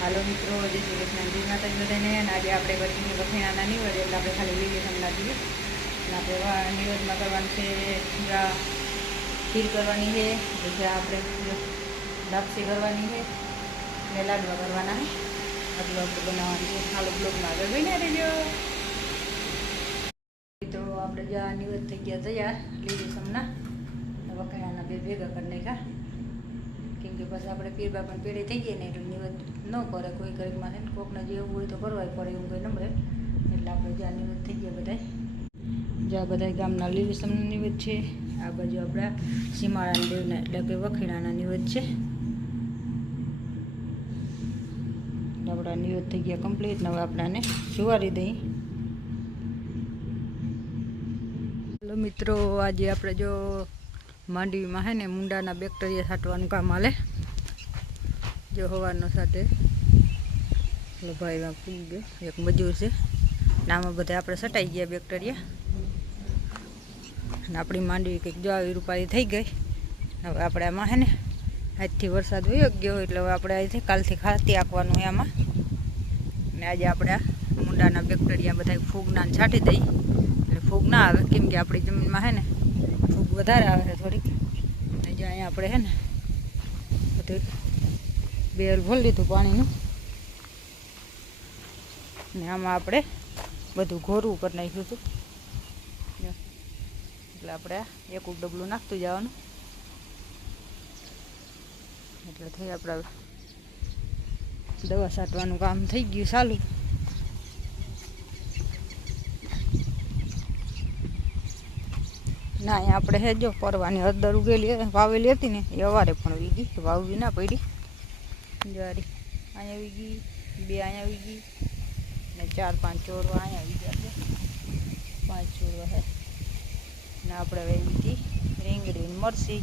હાલો મિત્રો, જય શ્રી કૃષ્ણ, જય માતાજી બધાને. અને આજે આપણે બધી વખેણાના નિવેદ એટલે આપણે ખાલી લીલી સમના દઈએ. અને આપણે નિવેદમાં કરવાનું છે, ખીર કરવાની છે, પછી આપણે લાપસી કરવાની છે ને લાડવા કરવાના છે. આટલું આપણે બનાવવાનું છે. હાલો બ્લોગમાં આગળ બન્યા રહેજો. મિત્રો આપણે જ્યાં નિવેદ થઈ ગયા તૈયાર લીલી સમના વખેણાના બે ભેગા કરી નાખ્યા. કેમ કે પછી આપણે પીરબા પણ પેઢી થઈ ગઈ ને એટલે નિવેદ ન કરે કોઈ કરીમાં છે ને કોકને જે એવું હોય તો કરવાય પડે એવું કંઈ નંબરે. એટલે આપણે જ્યાં નિવેદ થઈ ગયા બધા જ્યાં બધા ગામના લીલીસમના નિવેદ છે. આ બાજુ આપણા સીમાળાના દેવના એટલે કે વખેણાના નિવેદ છે. આપણા નિવેદ થઈ ગયા કમ્પ્લીટ. હવે આપણાને સુવારી દઈ. હલો મિત્રો, આજે આપણે જો માંડવીમાં હે ને મુંડાના બેક્ટેરિયા છાંટવાનું કામ હાલે. જો હવાનો સાથે એટલે ભાઈમાં પૂરી ગયો એક મજૂર છે ને આમાં બધા આપણે છટાઈ ગયા બેક્ટેરિયા. અને આપણી માંડવી કંઈક જો આવી રૂપાળી થઈ ગઈ. હવે આપણે આમાં હે ને આજથી વરસાદ વયો ગયો એટલે હવે આપણે અહીંથી કાલથી ખાતી આપવાનું હોય આમાં. ને આજે આપણે આ મુંડાના બેક્ટેરિયા બધા ફૂગના છાંટી દઈ એટલે ફૂગ ના આવે. કેમ કે આપણી જમીનમાં હે ને ફૂગ વધારે આવે છે થોડીક. ને જો અહીંયા આપણે હે ને બધું બેર ભરી લીધું પાણીનું ને આમાં આપણે બધું ઘોરવું કરી નાખ્યું હતું. એટલે આપણે એક ડબલું નાખતું જવાનું એટલે થઈ આપણે દવા છાંટવાનું કામ થઈ ગયું ચાલુ. ના અહીંયા આપણે હે જો પરવાની હળદર ઉગેલી વાવેલી હતી ને એ અવારે પણ વીગી, વાવવી ના પડી. જારી અહીંયા વીગી, બે અહીંયા વીગી ને 4-5 ચોરવા અહીંયા વીગ્યા છે. 5 ચોરવા હે ને આપણે વેવી હતી રીંગણી મરસી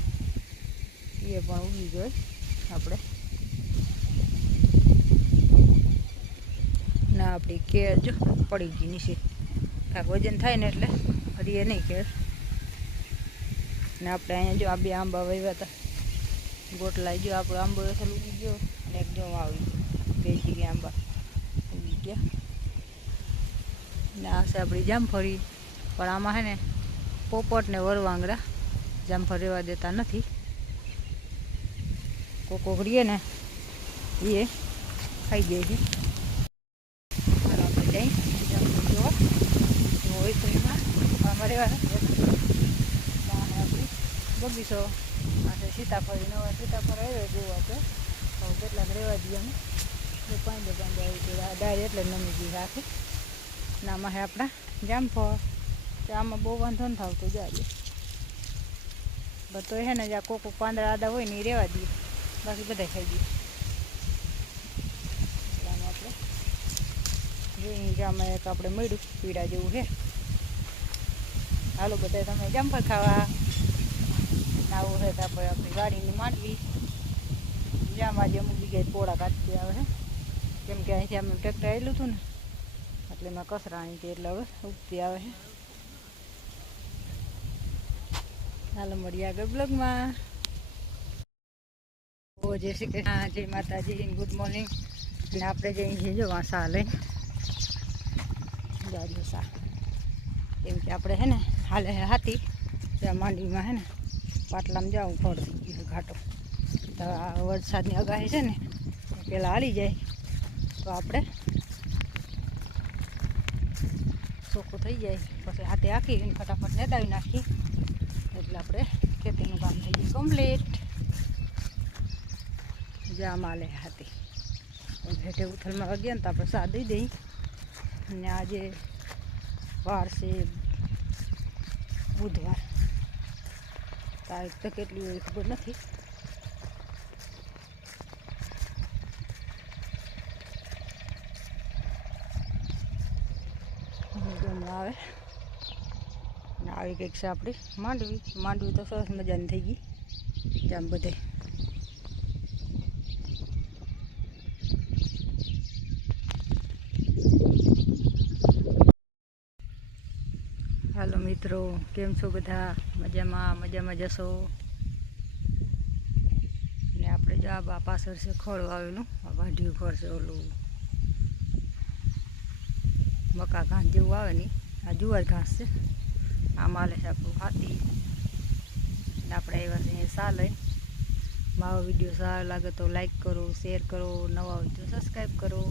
એ પણ ઉગી ગઈ. આપણે ના આપણી કેર જો પડી ગઈ નીચે. કાંઈક વજન થાય ને એટલે હરીએ નહીં કેર. ને આપણે અહીંયા જો આ બે આંબા વાવ્યા હતા ગોટલા. જો આપણો આંબો અસલ ઉગી ગયો અને એક જો આવી બે જગ્યાએ આંબા ઉગી ગયા. ને આ છે આપણી જામફળી. પણ આમાં છે ને પોપટ ને વરવાંગડા જામફળ રહેવા દેતા નથી. કોક રીએ ને એ ખાઈ જાય છે. આપણે જઈ જામફળ જોવા હોય તો એમાં આમાં રહેવાના. આપણી બગીચો આ સીતાફળ નવા સીતાફળ આવ્યો જેવું આપણે હવે કેટલાક રહેવા દઈએ અમે. પાંદે આવી ગયો ડાળ એટલે નમી ગઈ રાખે. ને આમાં છે આપણા જામફળ. તો આમાં બહુ વાંધો ન થતો જાય. તો છે ને જ્યાં કોક પાંદડા આદા હોય ને એ રહેવા દઈએ, બાકી બધા ખાઈ દઈએ. આમાં આપણે જોઈ જામાં એક આપણે મળ્યું પીડા જેવું છે. હાલો બધા તમે જામફળ ખાવા આવું છે તો આપણે આપણી ગાડીની માંડવી જ્યાં આજે અમુક જગ્યાએ પોળા કાઢતી આવે છે. કેમ કે અહીંથી અમે ટ્રેક્ટર આવેલું હતું ને એટલે એમાં કચરા અહીંથી એટલે હવે ઉગતી આવે છે. હાલો મળીએ આગળ બ્લોગમાં. જય શ્રી કૃષ્ણ, જય માતાજી, ગુડ મોર્નિંગ. અને આપણે જઈએ છીએ જો સા લઈને જાજો સા. કેમ કે આપણે હે ને હાલે હાથી ત્યાં માંડવીમાં હે ને પાટલામાં જાઉં ફળ થઈ ગયું ઘાટો. તો આ વરસાદની આગાહી છે ને પહેલાં હાલી જાય તો આપણે ચોખ્ખું થઈ જાય. પછી હાથે આખી ફટાફટ નેદાવી નાખી એટલે આપણે ખેતીનું કામ થઈ ગયું કમ્પ્લીટ. જામ હાલે હાથી હેઠે ઉથલમાં વાગ્યા ને તો આપણે સા દઈ દઈ. અને આજે વાર છે બુધવાર. તારીખ તો કેટલી હોય ખબર નથી. આવે ને આવી કંઈક છે આપણી માંડવી તો સરસ મજાની થઈ ગઈ જામ બધે. હાલો મિત્રો, કેમ છો બધા? મજામાં જશો ને આપણે જો આ પાછળ છે ખોળ વાવેલું. વાઢ્યું ઘર છે ઓલું મકા ઘાસ જેવું આવે ને આ જુવાર ઘાસ છે. આ માલે છે આપણું હાથી. આપણે એવા છે સા લઈને. મારો વિડીયો સારો લાગે તો લાઈક કરો, શેર કરો, નવા હોય તો સબસ્ક્રાઈબ કરો.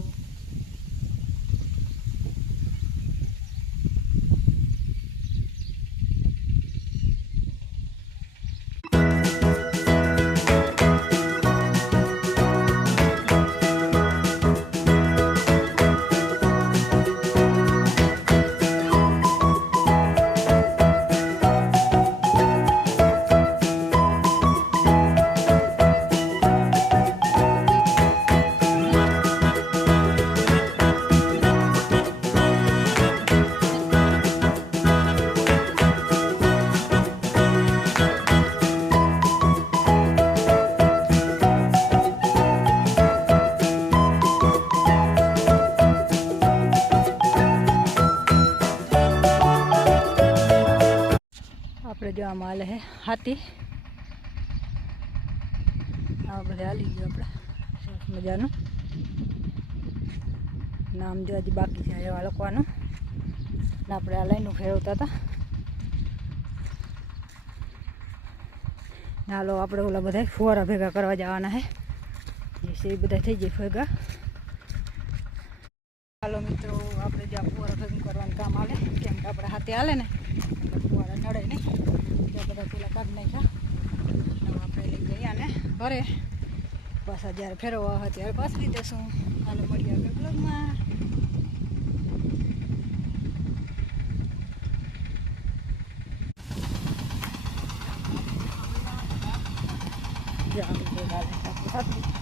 આપણે જો આમાં હાલે છે હાથી. આ બધા હાલી ગયું આપણે સરસ મજાનું. નામ જો હજી બાકી છે એવા લખવાનું. ને આપણે આ લાઈનું ફેરવતા હતા. હાલો આપણે ઓલા બધા ફુવારા ભેગા કરવા જવાના છે. જે એ બધા થઈ જાય ભેગા. હાલો મિત્રો, આપણે જે ફુવારા ભેગું કરવાનું કામ હાલે, કેમ કે આપણે હાથે હાલે ને એટલે ફુવારા નડે નહીં. ત્યાં બધા પેલા કાઢી નાખ્યા. આપણે લઈ જઈએ અને ઘરે પાછા જ્યારે ફેરવવા હોય ત્યારે પાછળ જશું. હાલો મળીએ આપણે બ્લોગમાં. Yeah, I'm going to go